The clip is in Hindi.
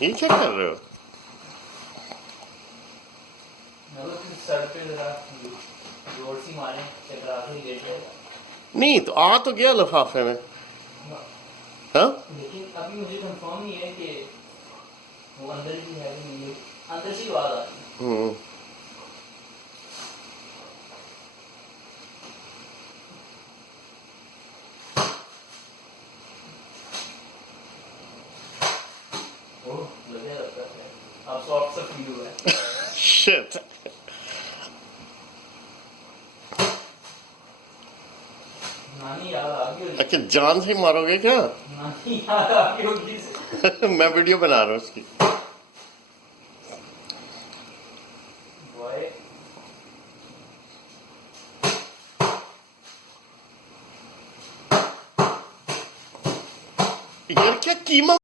ये क्या कर रहे हो? सर पे जरा जोर सी मारे, चकरा के गिर जाएगा। नहीं तो आ तो गया लिफाफे में। हाँ लेकिन अभी मुझे कंफर्म नहीं है कि वो अंदर ही है कि नहीं। अंदर से आवाज आ रही है। ओह लगे लगता है अब सॉफ्ट सा फील हुआ है। शिट। नानी याद आ गई होगी। अच्छा जान से ही मारोगे क्या? नानी याद आ गई होगी। मैं वीडियो बना रहा हूँ उसकी। बॉय यार क्या कीमा